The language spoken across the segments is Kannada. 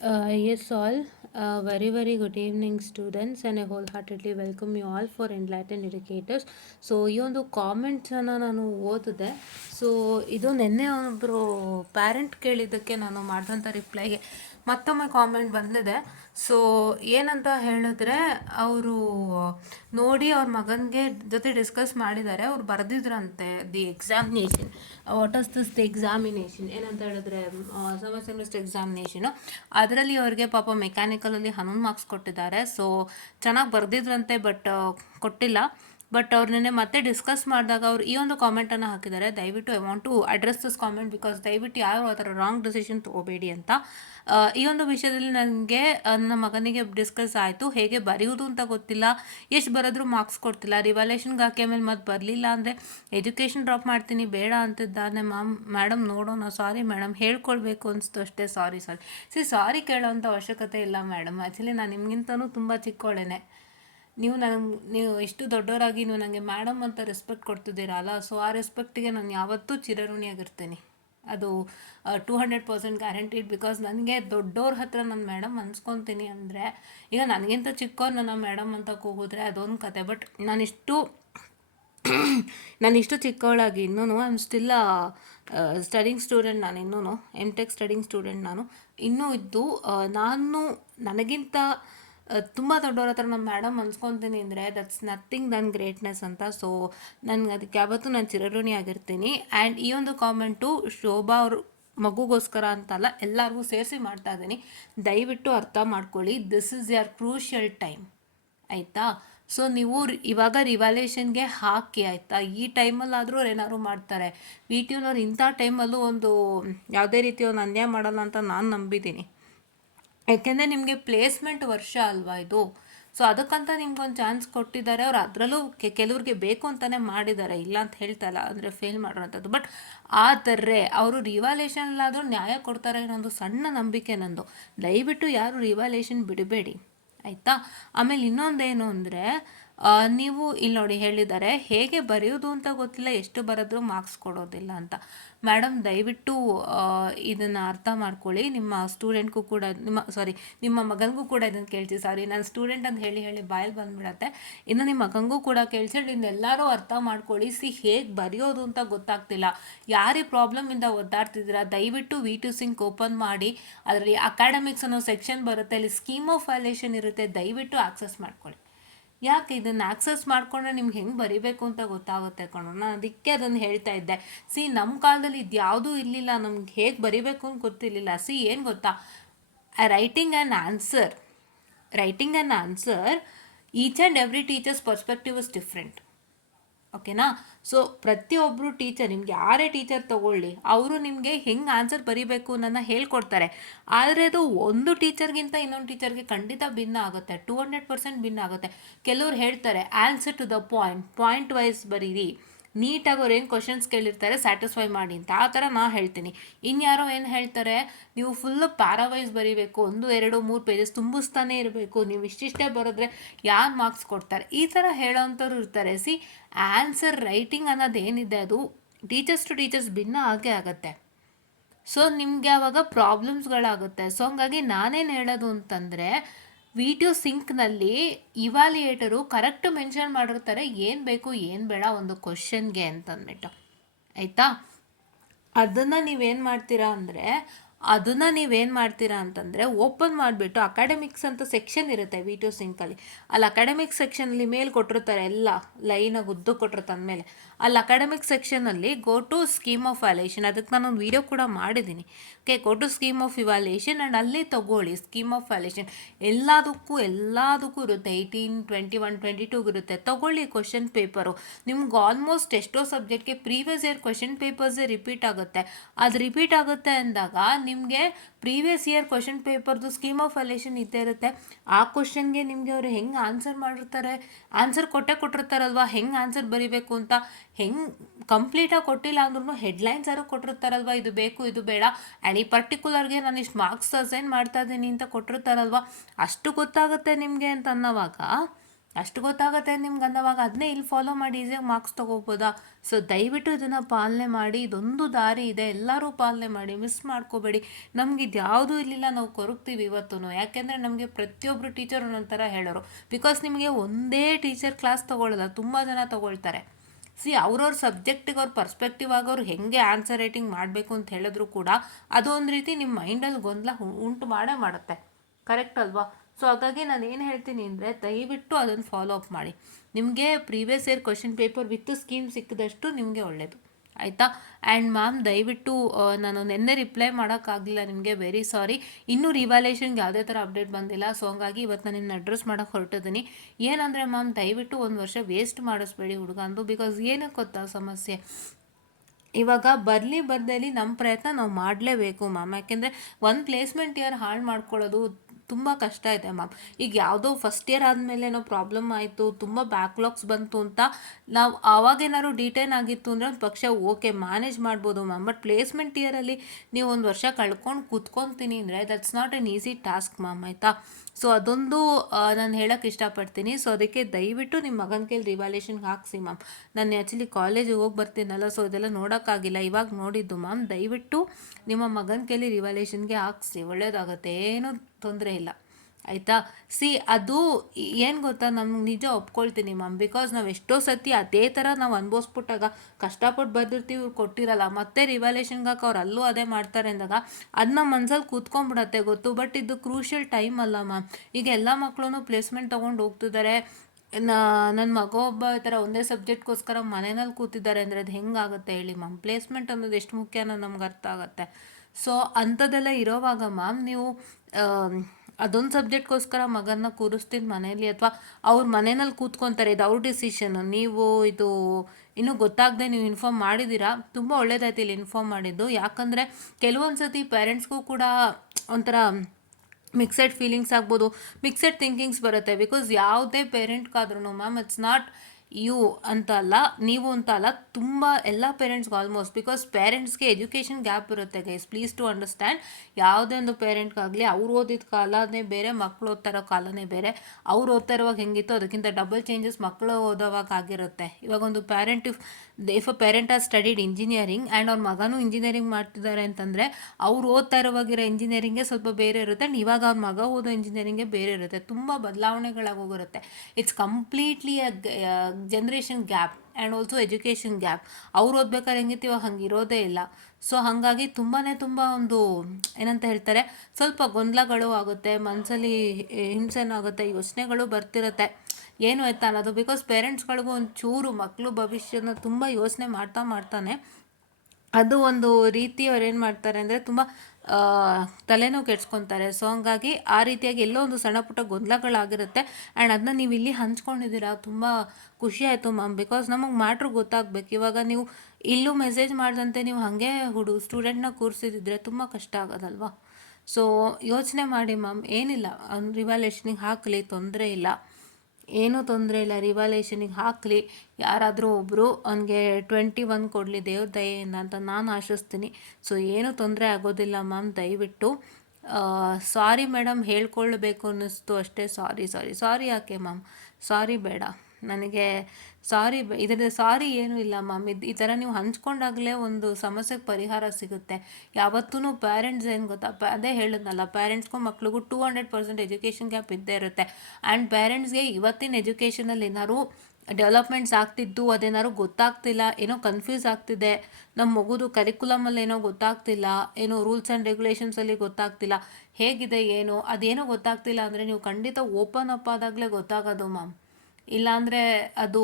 Yes, all. Very good evening, students, and I wholeheartedly welcome you all for Enlightened Educators. So ಈ ಒಂದು ಕಾಮೆಂಟ್ಸನ್ನು ನಾನು ಓದಿದೆ. ಸೊ ಇದು ನಿನ್ನೆ ಒಬ್ಬರು ಪ್ಯಾರೆಂಟ್ ಕೇಳಿದ್ದಕ್ಕೆ ನಾನು ಮಾಡಿದಂಥ ರಿಪ್ಲೈಗೆ ಮತ್ತೊಮ್ಮೆ ಕಾಮೆಂಟ್ ಬಂದಿದೆ. ಸೊ ಏನಂತ ಹೇಳಿದ್ರೆ, ಅವರು ನೋಡಿ ಅವ್ರ ಮಗನಿಗೆ ಜೊತೆ ಡಿಸ್ಕಸ್ ಮಾಡಿದ್ದಾರೆ. ಅವ್ರು ಬರೆದಿದ್ರಂತೆ the examination, what as the examination ಏನಂತ ಹೇಳಿದ್ರೆ ಸಮ್ಮರ್ ಸೆಮಿಸ್ಟರ್ ಎಕ್ಸಾಮಿನೇಷನು. ಅದರಲ್ಲಿ ಅವ್ರಿಗೆ ಪಾಪ ಮೆಕ್ಯಾನಿಕಲಲ್ಲಿ 11 ಮಾರ್ಕ್ಸ್ ಕೊಟ್ಟಿದ್ದಾರೆ. ಸೊ ಚೆನ್ನಾಗಿ ಬರೆದಿದ್ರಂತೆ, ಬಟ್ ಕೊಟ್ಟಿಲ್ಲ. ಬಟ್ ಅವ್ರು ನಿನ್ನೆ ಮತ್ತೆ ಡಿಸ್ಕಸ್ ಮಾಡಿದಾಗ ಅವ್ರು ಈ ಒಂದು ಕಾಮೆಂಟನ್ನು ಹಾಕಿದ್ದಾರೆ. ದಯವಿಟ್ಟು I want to address this comment because ದಯವಿಟ್ಟು ಯಾರು ಆ ಥರ ರಾಂಗ್ ಡಿಸಿಷನ್ ತೊಗೋಬೇಡಿ ಅಂತ. ಈ ಒಂದು ವಿಷಯದಲ್ಲಿ ನನಗೆ ನನ್ನ ಮಗನಿಗೆ ಡಿಸ್ಕಸ್ ಆಯಿತು. ಹೇಗೆ ಬರೆಯೋದು ಅಂತ ಗೊತ್ತಿಲ್ಲ, ಎಷ್ಟು ಬರೆದ್ರೂ ಮಾರ್ಕ್ಸ್ ಕೊಡ್ತಿಲ್ಲ. ರಿವಾಲ್ಯೂಷನ್ಗೆ ಹಾಕಿ ಆಮೇಲೆ ಮತ್ತೆ ಬರಲಿಲ್ಲ ಅಂದರೆ ಎಜುಕೇಷನ್ ಡ್ರಾಪ್ ಮಾಡ್ತೀನಿ ಬೇಡ ಅಂತಿದ್ದಾನೆ. ಮೇಡಮ್ ನೋಡೋಣ, ಸಾರಿ ಮೇಡಮ್, ಹೇಳ್ಕೊಳ್ಬೇಕು ಅನಿಸ್ತು ಅಷ್ಟೇ, ಸಾರಿ ಕೇಳೋವಂಥ ಅವಶ್ಯಕತೆ ಇಲ್ಲ ಮೇಡಮ್. ಆ್ಯಕ್ಚುಲಿ ನಾನು ನಿಮಗಿಂತನೂ ತುಂಬ ಚಿಕ್ಕವಳೇನೆ. ನೀವು ಎಷ್ಟು ದೊಡ್ಡವರಾಗಿ ನೀವು ನನಗೆ ಮೇಡಮ್ ಅಂತ ರೆಸ್ಪೆಕ್ಟ್ ಕೊಡ್ತಿದ್ದೀರಲ್ಲ, ಸೊ ಆ ರೆಸ್ಪೆಕ್ಟಿಗೆ ನಾನು ಯಾವತ್ತೂ ಚಿರಋಣಿಯಾಗಿರ್ತೀನಿ. ಅದು 200% ಗ್ಯಾರಂಟಿಡ್. ಬಿಕಾಸ್ ನನಗೆ ದೊಡ್ಡವ್ರ ಹತ್ರ ನಾನು ಮೇಡಮ್ ಅನ್ಸ್ಕೊತೀನಿ ಅಂದರೆ, ಈಗ ನನಗಿಂತ ಚಿಕ್ಕವ್ರು ನನ್ನ ಮೇಡಮ್ ಅಂತ ಕೂಗಿದ್ರೆ ಅದೊಂದು ಕತೆ. ಬಟ್ ನಾನಿಷ್ಟು ಚಿಕ್ಕವಳಾಗಿ ಇನ್ನೂ I am still studying student. ನಾನು ಇನ್ನೂ MTech ಸ್ಟಡಿಂಗ್ ಸ್ಟೂಡೆಂಟ್. ನಾನು ಇನ್ನೂ ಇದ್ದು ನಾನು ನನಗಿಂತ ತುಂಬ ದೊಡ್ಡವ್ರ ಹತ್ರ ನಾನು ಮೇಡಮ್ ಅನ್ಸ್ಕೊತೀನಿ ಅಂದರೆ ದಟ್ಸ್ ನಥಿಂಗ್ ದನ್ ಗ್ರೇಟ್ನೆಸ್ ಅಂತ. ಸೊ ನನಗೆ ಅದಕ್ಕೆ ಯಾವತ್ತೂ ನಾನು ಚಿರಋಣಿ ಆಗಿರ್ತೀನಿ. ಆ್ಯಂಡ್ ಈ ಒಂದು ಕಾಮೆಂಟು ಶೋಭಾ ಅವರು ಮಗುಗೋಸ್ಕರ ಅಂತಲ್ಲ, ಎಲ್ಲರಿಗೂ ಸೇರಿಸಿ ಮಾಡ್ತಾ ಇದ್ದೀನಿ. ದಯವಿಟ್ಟು ಅರ್ಥ ಮಾಡ್ಕೊಳ್ಳಿ, this is your crucial time, ಆಯಿತಾ? ಸೊ ನೀವು ಇವಾಗ ರಿವಾಲ್ಯೂಷನ್ಗೆ ಹಾಕಿ, ಆಯಿತಾ? ಈ ಟೈಮಲ್ಲಾದರೂ ಅವ್ರು ಏನಾದ್ರು ಮಾಡ್ತಾರೆ. VTUನವ್ರು ಇಂಥ ಟೈಮಲ್ಲೂ ಒಂದು ಯಾವುದೇ ರೀತಿ ಒಂದು ಅನ್ಯಾಯ ಮಾಡಲ್ಲ ಅಂತ ನಾನು ನಂಬಿದ್ದೀನಿ. ಯಾಕೆಂದರೆ ನಿಮಗೆ ಪ್ಲೇಸ್ಮೆಂಟ್ ವರ್ಷ ಅಲ್ವಾ ಇದು. ಸೊ ಅದಕ್ಕಂತ ನಿಮ್ಗೊಂದು ಚಾನ್ಸ್ ಕೊಟ್ಟಿದ್ದಾರೆ. ಅವ್ರು ಅದರಲ್ಲೂ ಕೆಲವ್ರಿಗೆ ಬೇಕು ಅಂತಲೇ ಮಾಡಿದ್ದಾರೆ, ಇಲ್ಲ ಅಂತ ಹೇಳ್ತಾಯಿಲ್ಲ, ಅಂದರೆ ಫೇಲ್ ಮಾಡೋವಂಥದ್ದು. ಬಟ್ ಆದರೆ ಅವರು ರಿವಾಲ್ಯೂಷನ್ಲಾದರೂ ನ್ಯಾಯ ಕೊಡ್ತಾರೆ ಅನ್ನೋದು ಸಣ್ಣ ನಂಬಿಕೆ ನಂದು. ದಯವಿಟ್ಟು ಯಾರು ರಿವಾಲ್ಯೂಷನ್ ಬಿಡಬೇಡಿ, ಆಯಿತಾ? ಆಮೇಲೆ ಇನ್ನೊಂದೇನು ಅಂದರೆ, ನೀವು ಇಲ್ಲಿ ನೋಡಿ ಹೇಳಿದ್ದಾರೆ, ಹೇಗೆ ಬರೆಯೋದು ಅಂತ ಗೊತ್ತಿಲ್ಲ, ಎಷ್ಟು ಬರೆದ್ರೂ ಮಾರ್ಕ್ಸ್ ಕೊಡೋದಿಲ್ಲ ಅಂತ. ಮೇಡಮ್ ದಯವಿಟ್ಟು ಇದನ್ನು ಅರ್ಥ ಮಾಡ್ಕೊಳ್ಳಿ. ನಿಮ್ಮ ಸ್ಟೂಡೆಂಟ್ಗೂ ಕೂಡ ನಿಮ್ಮ ಮಗನಿಗೂ ಕೂಡ ಇದನ್ನು ಕೇಳಿಸಿ. ನಾನು ಸ್ಟೂಡೆಂಟ್ ಅಂತ ಹೇಳಿ ಬಾಯಲ್ಲಿ ಬಂದುಬಿಡತ್ತೆ. ಇನ್ನು ನಿಮ್ಮ ಮಗನಿಗೂ ಕೂಡ ಕೇಳಿಸಿ, ಇದನ್ನೆಲ್ಲರೂ ಅರ್ಥ ಮಾಡ್ಕೊಳ್ಳಿ. ಹೇಗೆ ಬರೆಯೋದು ಅಂತ ಗೊತ್ತಾಗ್ತಿಲ್ಲ, ಯಾರೇ ಪ್ರಾಬ್ಲಮಿಂದ ಒದ್ದಾಡ್ತಿದ್ದೀರಾ, ದಯವಿಟ್ಟು V2 ಸಿಂಕ್ ಓಪನ್ ಮಾಡಿ. ಅದರಲ್ಲಿ ಅಕಾಡೆಮಿಕ್ಸ್ ಅನ್ನೋ ಸೆಕ್ಷನ್ ಬರುತ್ತೆ, ಅಲ್ಲಿ ಸ್ಕೀಮ್ ಆಫ್ ವ್ಯಾಲ್ಯೂಷನ್ ಇರುತ್ತೆ. ದಯವಿಟ್ಟು ಆಕ್ಸೆಸ್ ಮಾಡ್ಕೊಳ್ಳಿ. ಯಾಕೆ ಇದನ್ನು ಆಕ್ಸೆಸ್ ಮಾಡಿಕೊಂಡ್ರೆ ನಿಮ್ಗೆ ಹೆಂಗೆ ಬರಿಬೇಕು ಅಂತ ಗೊತ್ತಾಗುತ್ತೆ ಕಣೋ. ನಾನು ಅದಕ್ಕೆ ಅದನ್ನು ಹೇಳ್ತಾ ಇದ್ದೆ. ನಮ್ಮ ಕಾಲದಲ್ಲಿ ಇದು ಯಾವುದೂ ಇರಲಿಲ್ಲ, ನಮ್ಗೆ ಹೇಗೆ ಬರಿಬೇಕು ಅಂತ ಗೊತ್ತಿರಲಿಲ್ಲ. ಏನು ಗೊತ್ತಾ, writing an answer each and every teachers perspective is different, ಓಕೆನಾ? ಸೊ ಪ್ರತಿಯೊಬ್ಬರು ಟೀಚರ್, ನಿಮ್ಗೆ ಯಾರೇ ಟೀಚರ್ ತೊಗೊಳ್ಳಿ, ಅವರು ನಿಮಗೆ ಹೆಂಗೆ ಆನ್ಸರ್ ಬರೀಬೇಕು ನನ್ನ ಹೇಳ್ಕೊಡ್ತಾರೆ. ಆದರೆ ಅದು ಒಂದು ಟೀಚರ್ಗಿಂತ ಇನ್ನೊಂದು ಟೀಚರ್ಗೆ ಖಂಡಿತ ಭಿನ್ನ ಆಗುತ್ತೆ, 200% ಭಿನ್ನ ಆಗುತ್ತೆ. ಕೆಲವ್ರು ಹೇಳ್ತಾರೆ answer to the point wise ಬರೀರಿ, ನೀಟಾಗಿ ಅವ್ರು ಏನು ಕ್ವಶನ್ಸ್ ಕೇಳಿರ್ತಾರೆ ಸ್ಯಾಟಿಸ್ಫೈ ಮಾಡಿ ಅಂತ. ಆ ಥರ ನಾ ಹೇಳ್ತೀನಿ. ಇನ್ಯಾರೋ ಏನು ಹೇಳ್ತಾರೆ, ನೀವು ಫುಲ್ಲು ಪ್ಯಾರಾವೈಸ್ ಬರೀಬೇಕು, 1, 2, 3 ಪೇಜಸ್ ತುಂಬಿಸ್ತಾನೆ ಇರಬೇಕು, ನೀವು ಇಷ್ಟಿಷ್ಟೇ ಬರೆದ್ರೆ ಯಾರು ಮಾರ್ಕ್ಸ್ ಕೊಡ್ತಾರೆ, ಈ ಥರ ಹೇಳೋವಂಥವ್ರು ಇರ್ತಾರೆ. ಆನ್ಸರ್ ರೈಟಿಂಗ್ ಅನ್ನೋದೇನಿದೆ ಅದು ಟೀಚರ್ಸ್ ಟು ಟೀಚರ್ಸ್ ಭಿನ್ನ ಆಗೇ ಆಗುತ್ತೆ. ಸೊ ನಿಮಗೆ ಆವಾಗ ಪ್ರಾಬ್ಲಮ್ಸ್ಗಳಾಗುತ್ತೆ. ಸೊ ಹಂಗಾಗಿ ನಾನೇನು ಹೇಳೋದು ಅಂತಂದರೆ, V2 ಸಿಂಕ್ನಲ್ಲಿ ಇವಾಲ್ಯುಯೇಟರು ಕರೆಕ್ಟ್ ಮೆನ್ಷನ್ ಮಾಡಿರ್ತಾರೆ ಏನು ಬೇಕು ಏನು ಬೇಡ ಒಂದು ಕ್ವಶನ್ಗೆ ಅಂತಂದ್ಬಿಟ್ಟು, ಆಯಿತಾ? ಅದನ್ನು ನೀವೇನು ಮಾಡ್ತೀರಾ ಅಂತಂದರೆ ಓಪನ್ ಮಾಡಿಬಿಟ್ಟು ಅಕಾಡೆಮಿಕ್ಸ್ ಅಂತ ಸೆಕ್ಷನ್ ಇರುತ್ತೆ V2 ಸಿಂಕಲ್ಲಿ. ಅಲ್ಲಿ ಅಕಾಡೆಮಿಕ್ಸ್ ಸೆಕ್ಷನಲ್ಲಿ ಮೇಲೆ ಕೊಟ್ಟಿರ್ತಾರೆ, ಎಲ್ಲ ಲೈನಾಗಿ ಉದ್ದು ಕೊಟ್ಟಿರ್ತಾರೆ. ಅಂದಮೇಲೆ ಅಲ್ಲಿ ಅಕಾಡೆಮಿಕ್ ಸೆಕ್ಷನಲ್ಲಿ go to scheme of valuation, ಅದಕ್ಕೆ ನಾನೊಂದು ವೀಡಿಯೋ ಕೂಡ ಮಾಡಿದ್ದೀನಿ. Okay, go to scheme of evaluation and ಅಲ್ಲಿ ತೊಗೊಳ್ಳಿ ಸ್ಕೀಮ್ ಆಫ್ ವ್ಯಾಲ್ಯೂಷನ್. ಎಲ್ಲದಕ್ಕೂ ಇರುತ್ತೆ, 18, 21, 22 ಇರುತ್ತೆ. ತೊಗೊಳ್ಳಿ ಕ್ವಶನ್ ಪೇಪರು. ನಿಮ್ಗೆ ಆಲ್ಮೋಸ್ಟ್ ಎಷ್ಟೋ ಸಬ್ಜೆಕ್ಟ್ಗೆ ಪ್ರೀವಿಯಸ್ ಇಯರ್ ಕ್ವಶನ್ ಪೇಪರ್ಸೇ ರಿಪೀಟ್ ಆಗುತ್ತೆ. ಅದು ರಿಪೀಟ್ ಆಗುತ್ತೆ ಅಂದಾಗ ನಿಮಗೆ ಪ್ರೀವಿಯಸ್ ಇಯರ್ ಕ್ವಶನ್ ಪೇಪರ್ದು ಸ್ಕೀಮ್ ಆಫ್ ವ್ಯಾಲ್ಯೂಷನ್ ಇದ್ದೇ ಇರುತ್ತೆ. ಆ ಕ್ವಶನ್ಗೆ ನಿಮಗೆ ಅವರು ಹೆಂಗೆ ಆನ್ಸರ್ ಮಾಡಿರ್ತಾರೆ, ಆನ್ಸರ್ ಕೊಟ್ಟಿರ್ತಾರಲ್ವ, ಹೆಂಗೆ ಆನ್ಸರ್ ಬರೀಬೇಕು ಅಂತ. ಹೆಂಗೆ ಕಂಪ್ಲೀಟಾಗಿ ಕೊಟ್ಟಿಲ್ಲ ಅಂದ್ರೂ ಹೆಡ್ಲೈನ್ಸ್ ಯಾರು ಕೊಟ್ಟಿರ್ತಾರಲ್ವ, ಇದು ಬೇಕು ಇದು ಬೇಡ, ಆ್ಯಂಡ್ ಈ ಪರ್ಟಿಕ್ಯುಲರ್ಗೆ ನಾನು ಇಷ್ಟು ಮಾರ್ಕ್ಸ್ ಅಸೈನ್ ಮಾಡ್ತಾ ಇದ್ದೀನಿ ಅಂತ ಕೊಟ್ಟಿರ್ತಾರಲ್ವ, ಅಷ್ಟು ಗೊತ್ತಾಗುತ್ತೆ ನಿಮಗೆ ಅಂತ ಅನ್ನೋವಾಗ ಅಷ್ಟು ಗೊತ್ತಾಗುತ್ತೆ ನಿಮ್ಗೆ ಅಂದವಾಗ ಅದನ್ನೇ ಇಲ್ಲಿ ಫಾಲೋ ಮಾಡಿ ಈಸಿಯಾಗಿ ಮಾರ್ಕ್ಸ್ ತೊಗೋಬೋದಾ. ಸೊ ದಯವಿಟ್ಟು ಇದನ್ನು ಪಾಲನೆ ಮಾಡಿ, ಇದೊಂದು ದಾರಿ ಇದೆ, ಎಲ್ಲರೂ ಪಾಲನೆ ಮಾಡಿ, ಮಿಸ್ ಮಾಡ್ಕೋಬೇಡಿ. ನಮ್ಗೆ ಇದು ಯಾವುದೂ ಇರಲಿಲ್ಲ, ನಾವು ಕೊರಗ್ತೀವಿ ಇವತ್ತು. ಯಾಕೆಂದರೆ ನಮಗೆ ಪ್ರತಿಯೊಬ್ಬರು ಟೀಚರ್ ಒಂದೊಂಥರ ಹೇಳೋರು. ಬಿಕಾಸ್ ನಿಮಗೆ ಒಂದೇ ಟೀಚರ್ ಕ್ಲಾಸ್ ತೊಗೊಳ್ಳೋಲ್ಲ, ತುಂಬ ಜನ ತೊಗೊಳ್ತಾರೆ. ಅವ್ರವ್ರ ಸಬ್ಜೆಕ್ಟಿಗೆ ಅವ್ರ ಪರ್ಸ್ಪೆಕ್ಟಿವ್ ಆಗಿ ಅವ್ರು ಹೆಂಗೆ ಆನ್ಸರ್ ರೈಟಿಂಗ್ ಮಾಡಬೇಕು ಅಂತ ಹೇಳಿದ್ರು ಕೂಡ ಅದು ಒಂದು ರೀತಿ ನಿಮ್ಮ ಮೈಂಡಲ್ಲಿ ಗೊಂದಲ ಉಂಟು ಮಾಡೇ ಮಾಡುತ್ತೆ. ಕರೆಕ್ಟ್ ಅಲ್ವಾ? ಸೊ ಹಾಗಾಗಿ ನಾನು ಏನು ಹೇಳ್ತೀನಿ ಅಂದರೆ ದಯವಿಟ್ಟು ಅದನ್ನು ಫಾಲೋ ಅಪ್ ಮಾಡಿ. ನಿಮಗೆ previous year question paper with scheme ಸಿಕ್ಕಿದಷ್ಟು ನಿಮಗೆ ಒಳ್ಳೆಯದು, ಆಯಿತಾ? ಆ್ಯಂಡ್ ಮ್ಯಾಮ್ ದಯವಿಟ್ಟು ನಾನು ನಿನ್ನೆ ರಿಪ್ಲೈ ಮಾಡೋಕ್ಕಾಗಲಿಲ್ಲ ನಿಮಗೆ, ವೆರಿ ಸಾರಿ. ಇನ್ನೂ ರಿವ್ಯಾಲ್ಯೂಷನ್ಗೆ ಯಾವುದೇ ಥರ ಅಪ್ಡೇಟ್ ಬಂದಿಲ್ಲ. ಸೊ ಹಂಗಾಗಿ ಇವತ್ತು ನಾನು ನಿನ್ನ ಅಡ್ರೆಸ್ ಮಾಡೋಕ್ಕೆ ಹೊರಟಿದ್ದೀನಿ. ಏನಂದರೆ ಮ್ಯಾಮ್ ದಯವಿಟ್ಟು ಒಂದು ವರ್ಷ ವೇಸ್ಟ್ ಮಾಡಿಸ್ಬೇಡಿ ಹುಡುಗಂದು. ಬಿಕಾಸ್ ಏನಕ್ಕೆ ಗೊತ್ತಾ ಸಮಸ್ಯೆ, ಇವಾಗ ಬರ್ದಲ್ಲಿ ನಮ್ಮ ಪ್ರಯತ್ನ ನಾವು ಮಾಡಲೇಬೇಕು ಮ್ಯಾಮ್. ಯಾಕೆಂದರೆ ಒಂದು ಪ್ಲೇಸ್ಮೆಂಟ್ ಇಯರ್ ಹಾಳು ಮಾಡ್ಕೊಳ್ಳೋದು ತುಂಬ ಕಷ್ಟ ಇದೆ ಮ್ಯಾಮ್. ಈಗ ಯಾವುದೋ ಫಸ್ಟ್ ಇಯರ್ ಆದಮೇಲೆ ಏನೋ ಪ್ರಾಬ್ಲಮ್ ಆಯಿತು, ತುಂಬ ಬ್ಯಾಕ್ಲಾಗ್ಸ್ ಬಂತು ಅಂತ ನಾವು ಆವಾಗೇನಾದ್ರು ಡಿಟೈನ್ ಆಗಿತ್ತು ಅಂದರೆ ಒಂದು ಪಕ್ಷ ಓಕೆ ಮ್ಯಾನೇಜ್ ಮಾಡ್ಬೋದು ಮ್ಯಾಮ್. ಬಟ್ ಪ್ಲೇಸ್ಮೆಂಟ್ ಇಯರಲ್ಲಿ ನೀವು ಒಂದು ವರ್ಷ ಕಳ್ಕೊಂಡು ಕೂತ್ಕೊತೀನಿ ಅಂದರೆ that's not an easy task ma'am, ಆಯಿತಾ? ಸೊ ಅದೊಂದು ನಾನು ಹೇಳೋಕ್ಕೆ ಇಷ್ಟಪಡ್ತೀನಿ. ಸೊ ಅದಕ್ಕೆ ದಯವಿಟ್ಟು ನಿಮ್ಮ ಮಗನ ಕೈಲಿ ರಿವ್ಯಾಲ್ಯೂಷನ್ಗೆ ಹಾಕಿಸಿ ಮ್ಯಾಮ್. ನಾನು ಆ್ಯಕ್ಚುಲಿ ಕಾಲೇಜಿಗೆ ಹೋಗಿ ಬರ್ತೀನಲ್ಲ, ಸೊ ಇದೆಲ್ಲ ನೋಡೋಕ್ಕಾಗಿಲ್ಲ, ಇವಾಗ ನೋಡಿದ್ದು ಮ್ಯಾಮ್. ದಯವಿಟ್ಟು ನಿಮ್ಮ ಮಗನ ಕೈಲಿ ರಿವ್ಯಾಲ್ಯೂಷನ್ಗೆ ಹಾಕಿಸಿ, ಒಳ್ಳೆಯದಾಗುತ್ತೆ, ಏನೂ ತೊಂದರೆ ಇಲ್ಲ, ಆಯಿತಾ? ಅದು ಏನು ಗೊತ್ತಾ, ನಮ್ಗೆ ನಿಜ ಒಪ್ಕೊಳ್ತೀನಿ ಮ್ಯಾಮ್. ಬಿಕಾಸ್ ನಾವು ಎಷ್ಟೋ ಸತಿ ಅದೇ ಥರ ನಾವು ಅನ್ಭವಿಸ್ಬಿಟ್ಟಾಗ ಕಷ್ಟಪಟ್ಟು ಬರ್ದಿರ್ತೀವಿ, ಕೊಟ್ಟಿರಲ್ಲ, ಮತ್ತೆ ರಿವ್ಯಾಲ್ಯೂಷನ್ಗೆ ಹಾಕಿ ಅವ್ರು ಅಲ್ಲೂ ಅದೇ ಮಾಡ್ತಾರೆ ಅಂದಾಗ ಅದು ನಮ್ಮ ಮನ್ಸಲ್ಲಿ ಕೂತ್ಕೊಂಡ್ಬಿಡತ್ತೆ, ಗೊತ್ತು. ಬಟ್ ಇದು ಕ್ರೂಷಿಯಲ್ ಟೈಮ್ ಅಲ್ಲ ಮ್ಯಾಮ್. ಈಗ ಎಲ್ಲ ಮಕ್ಕಳು ಪ್ಲೇಸ್ಮೆಂಟ್ ತೊಗೊಂಡು ಹೋಗ್ತಿದ್ದಾರೆ. ನನ್ನ ಮಗ ಒಬ್ಬ ಈ ಥರ ಒಂದೇ ಸಬ್ಜೆಕ್ಟ್ಗೋಸ್ಕರ ಮನೆಯಲ್ಲಿ ಕೂತಿದ್ದಾರೆ ಅಂದರೆ ಅದು ಹೆಂಗಾಗುತ್ತೆ ಹೇಳಿ ಮ್ಯಾಮ್? ಪ್ಲೇಸ್ಮೆಂಟ್ ಅನ್ನೋದು ಎಷ್ಟು ಮುಖ್ಯ ಅನ್ನೋದು ನಮ್ಗೆ ಅರ್ಥ ಆಗುತ್ತೆ. ಸೊ ಅಂಥದ್ದೆಲ್ಲ ಇರೋವಾಗ ಮ್ಯಾಮ್ ನೀವು ಅದೊಂದು ಸಬ್ಜೆಕ್ಟ್ಗೋಸ್ಕರ ಮಗನ್ನ ಕೂರಿಸ್ತೀನಿ ಮನೇಲಿ, ಅಥವಾ ಅವ್ರ ಮನೆಯಲ್ಲಿ ಕೂತ್ಕೊತಾರೆ, ಇದು ಅವ್ರ ಡಿಸಿಷನ್ನು. ನೀವು ಇದು ಇನ್ನೂ ಗೊತ್ತಾಗದೆ ನೀವು ಇನ್ಫಾರ್ಮ್ ಮಾಡಿದ್ದೀರಾ, ತುಂಬ ಒಳ್ಳೇದಾಯ್ತು ಇಲ್ಲಿ ಇನ್ಫಾರ್ಮ್ ಮಾಡಿದ್ದು. ಯಾಕಂದರೆ ಕೆಲವೊಂದು ಸತಿ ಪೇರೆಂಟ್ಸ್ಗೂ ಕೂಡ ಒಂಥರ ಮಿಕ್ಸೆಡ್ ಫೀಲಿಂಗ್ಸ್ ಆಗ್ಬೋದು, ಮಿಕ್ಸೆಡ್ ಥಿಂಕಿಂಗ್ಸ್ ಬರುತ್ತೆ. ಬಿಕಾಸ್ ಯಾವುದೇ ಪೇರೆಂಟ್ಗಾದ್ರೂ ಮ್ಯಾಮ್ ಇಟ್ಸ್ ನಾಟ್ ಯು ಅಂತ ಅಲ್ಲ, ನೀವು ಅಂತ ಅಲ್ಲ, ತುಂಬ ಎಲ್ಲ ಪೇರೆಂಟ್ಸ್ಗೆ ಆಲ್ಮೋಸ್ಟ್. ಬಿಕಾಸ್ ಪೇರೆಂಟ್ಸ್ಗೆ ಎಜುಕೇಷನ್ ಗ್ಯಾಪ್ ಇರುತ್ತೆ ಗೈಸ್, ಪ್ಲೀಸ್ ಟು ಅಂಡರ್ಸ್ಟ್ಯಾಂಡ್. ಯಾವುದೇ ಒಂದು ಪೇರೆಂಟ್ಗಾಗಲಿ ಅವ್ರು ಓದಿದ ಕಾಲನೇ ಬೇರೆ, ಮಕ್ಕಳು ಓದ್ತಾ ಇರೋ ಕಾಲನೇ ಬೇರೆ. ಅವ್ರು ಓದ್ತಾ ಇರುವಾಗ ಹೆಂಗಿತ್ತು ಅದಕ್ಕಿಂತ ಡಬಲ್ ಚೇಂಜಸ್ ಮಕ್ಕಳು ಓದೋವಾಗ ಆಗಿರುತ್ತೆ. ಇವಾಗ ಒಂದು parent if a parent are studied engineering and ಅವ್ರ ಮಗನೂ ಇಂಜಿನಿಯರಿಂಗ್ ಮಾಡ್ತಿದ್ದಾರೆ ಅಂತಂದರೆ ಅವ್ರು ಓದ್ತಾ ಇರುವಾಗಿರೋ ಇಂಜಿನಿಯರಿಂಗೇ ಸ್ವಲ್ಪ ಬೇರೆ ಇರುತ್ತೆ, ಆ್ಯಂಡ್ ಇವಾಗ ಅವ್ರ ಮಗ ಓದೋ ಇಂಜಿನಿಯರಿಂಗೇ ಬೇರೆ ಇರುತ್ತೆ. ತುಂಬ ಬದಲಾವಣೆಗಳಾಗೋಗಿರುತ್ತೆ. It's completely generation gap and also education gap. ಅವ್ರು ಓದ್ಬೇಕಾದ್ರೆ ಹೆಂಗಿರ್ತೀವೋ ಹಂಗೆ ಇರೋದೇ ಇಲ್ಲ. ಸೊ ಹಾಗಾಗಿ ತುಂಬ ಒಂದು ಏನಂತ ಹೇಳ್ತಾರೆ, ಸ್ವಲ್ಪ ಗೊಂದಲಗಳು ಆಗುತ್ತೆ, ಮನಸ್ಸಲ್ಲಿ ಹಿಂಸೆನೂ ಆಗುತ್ತೆ, ಯೋಚನೆಗಳು ಬರ್ತಿರುತ್ತೆ, ಏನು ಆಯ್ತಾ ಅನ್ನೋದು. ಬಿಕಾಸ್ ಪೇರೆಂಟ್ಸ್ಗಳಿಗೂ ಒಂಚೂರು ಮಕ್ಕಳು ಭವಿಷ್ಯನ ತುಂಬ ಯೋಚನೆ ಮಾಡ್ತಾನೆ ಅದು ಒಂದು ರೀತಿ ಅವ್ರು ಏನು ಮಾಡ್ತಾರೆ ಅಂದರೆ ತುಂಬ ತಲೆನೋವು ಕೆಡ್ಸ್ಕೊತಾರೆ. ಸೊ ಹಂಗಾಗಿ ಆ ರೀತಿಯಾಗಿ ಎಲ್ಲೋ ಒಂದು ಸಣ್ಣ ಪುಟ್ಟ ಗೊಂದಲಗಳಾಗಿರುತ್ತೆ. ಆ್ಯಂಡ್ ಅದನ್ನ ನೀವು ಇಲ್ಲಿ ಹಂಚ್ಕೊಂಡಿದ್ದೀರಾ, ತುಂಬ ಖುಷಿ ಆಯಿತು ಮ್ಯಾಮ್. ಬಿಕಾಸ್ ನಮಗೆ ಮ್ಯಾಟ್ರ್ ಗೊತ್ತಾಗಬೇಕು. ಇವಾಗ ನೀವು ಇಲ್ಲೂ ಮೆಸೇಜ್ ಮಾಡಿದಂತೆ ನೀವು ಹಾಗೆ ಸ್ಟೂಡೆಂಟ್ನ ಕೂರಿಸಿದ್ರೆ ತುಂಬ ಕಷ್ಟ ಆಗೋದಲ್ವಾ? ಸೊ ಯೋಚನೆ ಮಾಡಿ ಮ್ಯಾಮ್, ಏನಿಲ್ಲ, ರಿವ್ಯಾಲ್ಯೂಷನಿಗೆ ಹಾಕಲಿ, ತೊಂದರೆ ಇಲ್ಲ, ಏನೂ ತೊಂದರೆ ಇಲ್ಲ, ರಿವ್ಯಾಲ್ಯೂಷನಿಗೆ ಹಾಕಲಿ. ಯಾರಾದರೂ ಒಬ್ಬರು ಅವನಿಗೆ 21 ಕೊಡಲಿ ದೇವ್ರ ದಯೆಯಿಂದ ಅಂತ ನಾನು ಆಶಿಸ್ತೀನಿ. ಸೊ ಏನೂ ತೊಂದರೆ ಆಗೋದಿಲ್ಲ ಮ್ಯಾಮ್, ದಯವಿಟ್ಟು. ಸಾರಿ ಮೇಡಮ್, ಹೇಳ್ಕೊಳ್ಬೇಕು ಅನ್ನಿಸ್ತು ಅಷ್ಟೇ. ಸಾರಿ ಯಾಕೆ ಮ್ಯಾಮ್? ಸಾರಿ ಬೇಡ ನನಗೆ, ಇದರಲ್ಲಿ ಸಾರಿ ಏನೂ ಇಲ್ಲ ಮ್ಯಾಮ್. ಈ ಥರ ನೀವು ಹಂಚ್ಕೊಂಡಾಗಲೇ ಒಂದು ಸಮಸ್ಯೆಗೆ ಪರಿಹಾರ ಸಿಗುತ್ತೆ. ಯಾವತ್ತೂ ಪೇರೆಂಟ್ಸ್ ಏನು ಗೊತ್ತಾ, ಅದೇ ಹೇಳಿದ್ನಲ್ಲ, ಪೇರೆಂಟ್ಸ್ಗೂ ಮಕ್ಳಿಗೂ 200% ಎಜುಕೇಷನ್ ಗ್ಯಾಪ್ ಇದ್ದೇ ಇರುತ್ತೆ. ಆ್ಯಂಡ್ ಪೇರೆಂಟ್ಸ್ಗೆ ಇವತ್ತಿನ ಎಜುಕೇಷನಲ್ಲಿ ಏನಾದ್ರು ಡೆವಲಪ್ಮೆಂಟ್ಸ್ ಆಗ್ತಿದ್ದು ಅದೇನಾದ್ರು ಗೊತ್ತಾಗ್ತಿಲ್ಲ, ಏನೋ ಕನ್ಫ್ಯೂಸ್ ಆಗ್ತಿದೆ, ನಮ್ಮ ಮಗುದು ಕರಿಕ್ಯುಲಮಲ್ಲಿ ಏನೋ ಗೊತ್ತಾಗ್ತಿಲ್ಲ, ಏನೋ ರೂಲ್ಸ್ ಆ್ಯಂಡ್ ರೆಗ್ಯುಲೇಷನ್ಸಲ್ಲಿ ಗೊತ್ತಾಗ್ತಿಲ್ಲ, ಹೇಗಿದೆ ಅದೇನೋ ಗೊತ್ತಾಗ್ತಿಲ್ಲ ಅಂದರೆ ನೀವು ಖಂಡಿತ ಓಪನ್ ಅಪ್ ಆದಾಗಲೇ ಗೊತ್ತಾಗೋದು ಮ್ಯಾಮ್. ಇಲ್ಲಾಂದರೆ ಅದು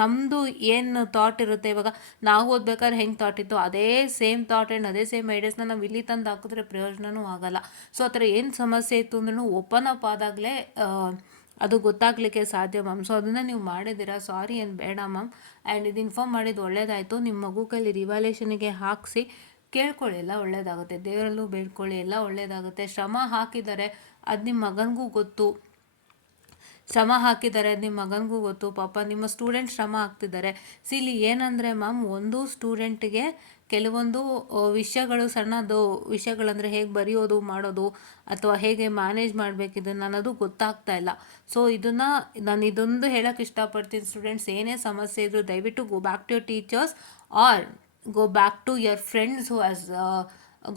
ನಮ್ಮದು ಏನು ಥಾಟ್ ಇರುತ್ತೆ, ಇವಾಗ ನಾವು ಓದ್ಬೇಕಾದ್ರೆ ಹೆಂಗೆ ಥಾಟ್ ಇತ್ತು ಅದೇ ಸೇಮ್ ಥಾಟ್ ಆ್ಯಂಡ್ ಅದೇ ಸೇಮ್ ಐಡಿಯಾಸ್ನ ನಾವು ಇಲ್ಲಿ ತಂದು ಹಾಕಿದ್ರೆ ಪ್ರಯೋಜನವೂ ಆಗೋಲ್ಲ. ಸೊ ಆ ಥರ ಏನು ಸಮಸ್ಯೆ ಇತ್ತು ಅಂದ್ರೂ ಓಪನ್ ಅಪ್ ಆದಾಗಲೇ ಅದು ಗೊತ್ತಾಗಲಿಕ್ಕೆ ಸಾಧ್ಯ ಮ್ಯಾಮ್. ಸೊ ಅದನ್ನು ನೀವು ಮಾಡಿದ್ದೀರಾ, ಸಾರಿ ಏನು ಬೇಡ ಮ್ಯಾಮ್. ಆ್ಯಂಡ್ ಇದು ಇನ್ಫಾರ್ಮ್ ಮಾಡಿದ್ದು ಒಳ್ಳೇದಾಯಿತು. ನಿಮ್ಮ ಮಗು ಕೈಲಿ ರಿವ್ಯಾಲ್ಯೂಷನಿಗೆ ಹಾಕಿಸಿ ಕೇಳ್ಕೊಳ್ಳಿ, ಎಲ್ಲ ಒಳ್ಳೇದಾಗುತ್ತೆ. ದೇವರಲ್ಲೂ ಬೇಡ್ಕೊಳ್ಳಿ, ಎಲ್ಲ ಒಳ್ಳೇದಾಗುತ್ತೆ. ಶ್ರಮ ಹಾಕಿದ್ದಾರೆ, ಅದು ನಿಮ್ಮ ಮಗನಿಗೂ ಗೊತ್ತು. ನಿಮ್ಮ ಮಗನಿಗೂ ಗೊತ್ತು. ಪಾಪ ನಿಮ್ಮ ಸ್ಟೂಡೆಂಟ್ ಶ್ರಮ ಹಾಕ್ತಿದ್ದಾರೆ. ಇಲ್ಲಿ ಏನಂದರೆ ಮ್ಯಾಮ್, ಒಂದು ಸ್ಟೂಡೆಂಟ್ಗೆ ಕೆಲವೊಂದು ವಿಷಯಗಳು, ಸಣ್ಣದು ವಿಷಯಗಳಂದರೆ ಹೇಗೆ ಬರೆಯೋದು ಮಾಡೋದು ಅಥವಾ ಹೇಗೆ ಮ್ಯಾನೇಜ್ ಮಾಡಬೇಕಿದನ್ನು ಅನ್ನೋದು ಗೊತ್ತಾಗ್ತಾ ಇಲ್ಲ. ಸೊ ನಾನು ಇದೊಂದು ಹೇಳೋಕ್ಕೆ ಇಷ್ಟಪಡ್ತೀನಿ ಸ್ಟೂಡೆಂಟ್ಸ್, ಏನೇ ಸಮಸ್ಯೆ ಇದ್ದರೂ ದಯವಿಟ್ಟು go back to your teachers or go back to your friends who has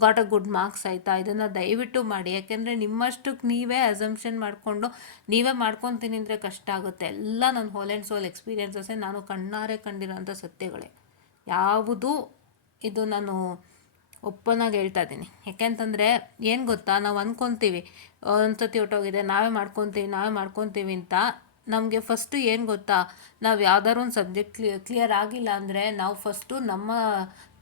got a good marks, ಆಯಿತಾ. ಇದನ್ನು ದಯವಿಟ್ಟು ಮಾಡಿ, ಯಾಕೆಂದರೆ ನಿಮ್ಮಷ್ಟಕ್ಕೆ ನೀವೇ ಅಸಂಪ್ಷನ್ ಮಾಡಿಕೊಂಡು ನೀವೇ ಮಾಡ್ಕೊತೀನಿ ಅಂದರೆ ಕಷ್ಟ ಆಗುತ್ತೆ. ಎಲ್ಲ ನನ್ನ ಹೋಲ್ ಆ್ಯಂಡ್ ಸೋಲ್ ಎಕ್ಸ್ಪೀರಿಯನ್ಸಸ್ಸೇ, ನಾನು ಕಣ್ಣಾರೆ ಕಂಡಿರೋಂಥ ಸತ್ಯಗಳೇ. ಯಾವುದೂ ಇದು ನಾನು ಓಪನ್ನಾಗಿ ಹೇಳ್ತಾ ಇದ್ದೀನಿ. ಯಾಕೆಂತಂದರೆ ಏನು ಗೊತ್ತಾ, ನಾವು ಅಂದ್ಕೊತೀವಿ ಒಂದು ಸತಿ ಹೊಟ್ಟೋಗಿದೆ ನಾವೇ ಮಾಡ್ಕೊತೀವಿ ಅಂತ. ನಮಗೆ ಫಸ್ಟು ಏನು ಗೊತ್ತಾ, ನಾವು ಯಾವ್ದಾದ್ರು ಒಂದು ಸಬ್ಜೆಕ್ಟ್ ಕ್ಲಿಯರ್ ಆಗಿಲ್ಲ ಅಂದರೆ ನಾವು ಫಸ್ಟು ನಮ್ಮ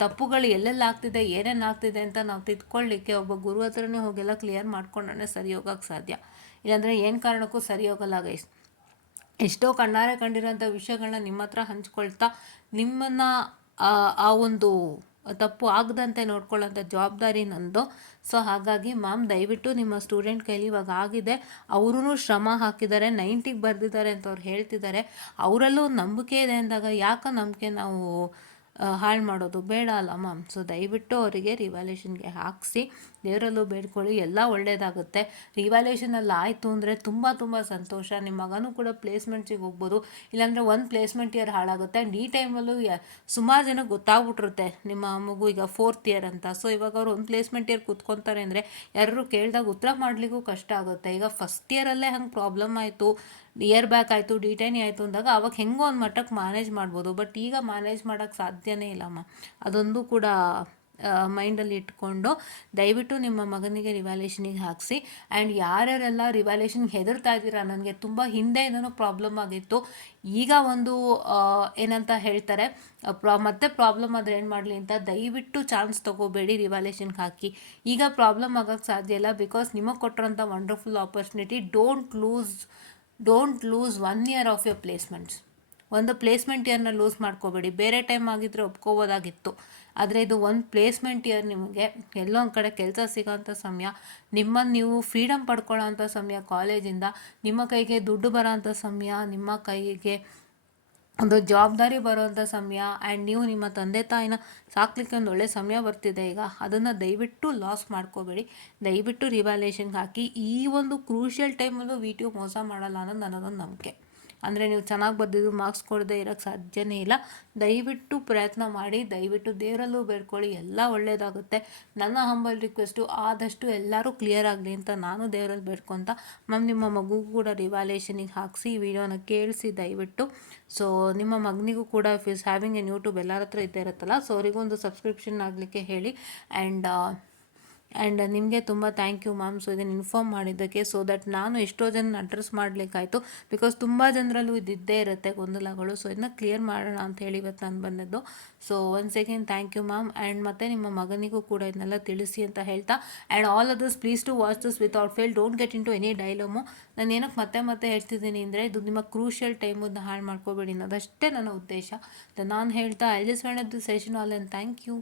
ತಪ್ಪುಗಳು ಎಲ್ಲೆಲ್ಲಿ ಆಗ್ತಿದೆ, ಏನೇನು ಆಗ್ತಿದೆ ಅಂತ ನಾವು ತಿದ್ಕೊಳ್ಳಿಕ್ಕೆ ಒಬ್ಬ ಗುರು ಹತ್ರನೇ ಹೋಗೆಲ್ಲ ಕ್ಲಿಯರ್ ಮಾಡ್ಕೊಂಡ್ರೆ ಸರಿ ಹೋಗೋಕ್ಕೆ ಸಾಧ್ಯ. ಇಲ್ಲಾಂದರೆ ಏನು ಕಾರಣಕ್ಕೂ ಸರಿ ಹೋಗಲ್ಲ ಗೈಸ್. ಎಷ್ಟೋ ಕಣ್ಣಾರೆ ಕಂಡಿರೋಂಥ ವಿಷಯಗಳನ್ನ ನಿಮ್ಮ ಹತ್ರ ಹಂಚ್ಕೊಳ್ತಾ ನಿಮ್ಮನ್ನು ಆ ಒಂದು ತಪ್ಪು ಆಗದಂತೆ ನೋಡ್ಕೊಳ್ಳೋಂಥ ಜವಾಬ್ದಾರಿ ನಂದು. ಸೊ ಹಾಗಾಗಿ ಮ್ಯಾಮ್ ದಯವಿಟ್ಟು ನಿಮ್ಮ ಸ್ಟೂಡೆಂಟ್ ಕೈಲಿ ಇವಾಗ ಆಗಿದೆ, ಅವರೂ ಶ್ರಮ ಹಾಕಿದ್ದಾರೆ, 90ಗೆ ಬರೆದಿದ್ದಾರೆ ಅಂತ ಅವ್ರು ಹೇಳ್ತಿದ್ದಾರೆ. ಅವರಲ್ಲೂ ನಂಬಿಕೆ ಇದೆ ಅಂದಾಗ ಯಾಕೆ ನಂಬಿಕೆ ನಾವು ಹಾಳು ಮಾಡೋದು ಬೇಡ ಅಲ್ಲ ಮ್ಯಾಮ್. ಸೊ ದಯವಿಟ್ಟು ಅವರಿಗೆ ರಿವ್ಯಾಲ್ಯೂಷನ್ಗೆ ಹಾಕಿಸಿ, ದೇವರಲ್ಲೂ ಬೇಡ್ಕೊಳ್ಳಿ, ಎಲ್ಲ ಒಳ್ಳೆಯದಾಗುತ್ತೆ. ರಿವ್ಯಾಲ್ಯೂಷನಲ್ಲಿ ಆಯಿತು ಅಂದರೆ ತುಂಬ ಸಂತೋಷ. ನಿಮ್ಮ ಮಗನೂ ಕೂಡ ಪ್ಲೇಸ್ಮೆಂಟ್ಸಿಗೆ ಹೋಗ್ಬೋದು, ಇಲ್ಲಾಂದರೆ ಒಂದು ಪ್ಲೇಸ್ಮೆಂಟ್ ಇಯರ್ ಹಾಳಾಗುತ್ತೆ. ಆ್ಯಂಡ್ ಈ ಟೈಮಲ್ಲೂ ಸುಮಾರು ಜನಕ್ಕೆ ಗೊತ್ತಾಗ್ಬಿಟ್ಟಿರುತ್ತೆ ನಿಮ್ಮ ಮಗು ಈಗ 4th ಇಯರ್ ಅಂತ. ಸೊ ಇವಾಗ ಅವ್ರು ಒಂದು ಪ್ಲೇಸ್ಮೆಂಟ್ ಇಯರ್ ಕೂತ್ಕೊತಾರೆ ಅಂದರೆ ಯಾರು ಕೇಳಿದಾಗ ಉತ್ತರ ಮಾಡಲಿಕ್ಕೂ ಕಷ್ಟ ಆಗುತ್ತೆ. ಈಗ ಫಸ್ಟ್ ಇಯರಲ್ಲೇ ಹಂಗೆ ಪ್ರಾಬ್ಲಮ್ ಆಯಿತು, ಇಯರ್ ಬ್ಯಾಕ್ ಆಯಿತು, ಡಿಟೈನಿ ಆಯಿತು ಅಂದಾಗ ಅವಾಗ ಹೆಂಗೋ ಒಂದು ಮಟ್ಟಕ್ಕೆ ಮ್ಯಾನೇಜ್ ಮಾಡ್ಬೋದು. ಬಟ್ ಈಗ ಮ್ಯಾನೇಜ್ ಮಾಡೋಕ್ಕೆ ಸಾಧ್ಯನೇ ಇಲ್ಲಮ್ಮ. ಅದೊಂದು ಕೂಡ ಮೈಂಡಲ್ಲಿ ಇಟ್ಕೊಂಡು ದಯವಿಟ್ಟು ನಿಮ್ಮ ಮಗನಿಗೆ ರಿವ್ಯಾಲ್ಯೂಷನಿಗೆ ಹಾಕಿಸಿ. ಆ್ಯಂಡ್ ಯಾರ್ಯಾರೆಲ್ಲ ರಿವ್ಯಾಲ್ಯೂಷನ್ಗೆ ಹೆದರ್ತಾ ಇದ್ದೀರಾ, ನನಗೆ ತುಂಬ ಹಿಂದೆಯಿಂದನೂ ಪ್ರಾಬ್ಲಮ್ ಆಗಿತ್ತು, ಈಗ ಒಂದು ಏನಂತ ಹೇಳ್ತಾರೆ ಮತ್ತೆ ಪ್ರಾಬ್ಲಮ್ ಆದರೆ ಏನು ಮಾಡಲಿ ಅಂತ, ದಯವಿಟ್ಟು ಚಾನ್ಸ್ ತೊಗೋಬೇಡಿ, ರಿವ್ಯಾಲ್ಯೂಷನ್ಗೆ ಹಾಕಿ. ಈಗ ಪ್ರಾಬ್ಲಮ್ ಆಗೋಕ್ಕೆ ಸಾಧ್ಯ ಇಲ್ಲ, ಬಿಕಾಸ್ ನಿಮಗೆ ಕೊಟ್ಟಿರೋಂಥ wonderful opportunity. Don't lose 1 year of your placements. ಒಂದು ಪ್ಲೇಸ್ಮೆಂಟ್ ಇಯರ್ನ ಲೂಸ್ ಮಾಡ್ಕೋಬೇಡಿ. ಬೇರೆ ಟೈಮ್ ಆಗಿದ್ದರೆ ಒಪ್ಕೋಬೋದಾಗಿತ್ತು, ಆದರೆ ಇದು ಒಂದು ಪ್ಲೇಸ್ಮೆಂಟ್ ಇಯರ್ ನಿಮಗೆ ಎಲ್ಲೋ ಒಂದು ಕಡೆ ಕೆಲಸ ಸಿಗೋಂಥ ಸಮಯ, ನಿಮ್ಮನ್ನು ನೀವು ಫ್ರೀಡಮ್ ಪಡ್ಕೊಳ್ಳೋಂಥ ಸಮಯ, ಕಾಲೇಜಿಂದ ನಿಮ್ಮ ಕೈಗೆ ದುಡ್ಡು ಬರೋಂಥ ಸಮಯ, ನಿಮ್ಮ ಕೈಗೆ ಒಂದು ಜವಾಬ್ದಾರಿ ಬರೋವಂಥ ಸಮಯ. ಆ್ಯಂಡ್ ನೀವು ನಿಮ್ಮ ತಂದೆ ತಾಯಿನ ಸಾಕ್ಲಿಕ್ಕೆ ಒಂದು ಒಳ್ಳೆ ಸಮಯ ಬರ್ತಿದೆ ಈಗ. ಅದನ್ನು ದಯವಿಟ್ಟು ಲಾಸ್ ಮಾಡ್ಕೋಬೇಡಿ, ದಯವಿಟ್ಟು ರಿವ್ಯಾಲ್ಯೂಷನ್ಗೆ ಹಾಕಿ. ಈ ಒಂದು ಕ್ರೂಷಿಯಲ್ ಟೈಮಲ್ಲೂ VTU ಮೋಸ ಮಾಡಲ್ಲ ಅನ್ನೋದು ನನ್ನದೊಂದು ನಂಬಿಕೆ. ಅಂದರೆ ನೀವು ಚೆನ್ನಾಗಿ ಬರೆದಿದ್ದು ಮಾರ್ಕ್ಸ್ ಕೊಡದೆ ಇರೋಕ್ಕೆ ಸಾಧ್ಯನೇ ಇಲ್ಲ. ದಯವಿಟ್ಟು ಪ್ರಯತ್ನ ಮಾಡಿ, ದಯವಿಟ್ಟು ದೇವರಲ್ಲೂ ಬೇಡ್ಕೊಳ್ಳಿ, ಎಲ್ಲ ಒಳ್ಳೆಯದಾಗುತ್ತೆ. ನನ್ನ ಹಂಬಲ್ ರಿಕ್ವೆಸ್ಟು ಆದಷ್ಟು ಎಲ್ಲರೂ ಕ್ಲಿಯರ್ ಆಗಲಿ ಅಂತ ನಾನು ದೇವರಲ್ಲಿ ಬೇಡ್ಕೊತ, ಮ್ಯಾಮ್ ನಿಮ್ಮ ಮಗುಗೂ ಕೂಡ ರಿವ್ಯಾಲ್ಯೂಷನಿಗೆ ಹಾಕಿಸಿ, ಈ ವಿಡಿಯೋನ ಕೇಳಿಸಿ ದಯವಿಟ್ಟು. ಸೊ ನಿಮ್ಮ ಮಗನಿಗೂ ಕೂಡ if is having N YouTube ಎಲ್ಲರ ಹತ್ರ ಇದ್ದೇ ಇರುತ್ತಲ್ಲ, ಸೊ ಅವರಿಗೊಂದು ಸಬ್ಸ್ಕ್ರಿಪ್ಷನ್ ಆಗಲಿಕ್ಕೆ ಹೇಳಿ. ಆ್ಯಂಡ್ ನಿಮಗೆ ತುಂಬ ಥ್ಯಾಂಕ್ ಯು ಮ್ಯಾಮ್. ಸೊ ಇದನ್ನು ಇನ್ಫಾರ್ಮ್ ಮಾಡಿದ್ದಕ್ಕೆ, ಸೊ ದಟ್ ನಾನು ಎಷ್ಟೋ ಜನ ಅಡ್ರೆಸ್ ಮಾಡಲಿಕ್ಕಾಯಿತು, ಬಿಕಾಸ್ ತುಂಬ ಜನರಲ್ಲೂ ಇದ್ದೇ ಇರುತ್ತೆ ಗೊಂದಲಗಳು. ಸೊ ಇದನ್ನ ಕ್ಲಿಯರ್ ಮಾಡೋಣ ಅಂತ ಹೇಳಿ ಇವತ್ತು ನಾನು ಬಂದಿದ್ದು. So once again thank you ma'am. And ಮತ್ತು ನಿಮ್ಮ ಮಗನಿಗೂ ಕೂಡ ಇದನ್ನೆಲ್ಲ ತಿಳಿಸಿ ಅಂತ ಹೇಳ್ತಾ, and all others please to watch this without fail, don't get into any dilemma. ನಾನು ಏನಕ್ಕೆ ಮತ್ತೆ ಹೇಳ್ತಿದ್ದೀನಿ ಅಂದರೆ, ಇದು ನಿಮ್ಮ ಕ್ರೂಷಿಯಲ್ ಟೈಮನ್ನು ಹಾಳು ಮಾಡ್ಕೋಬೇಡಿ ಅನ್ನೋದಷ್ಟೇ ನನ್ನ ಉದ್ದೇಶ. ನಾನು ಹೇಳ್ತಾ I just want this session all and thank you.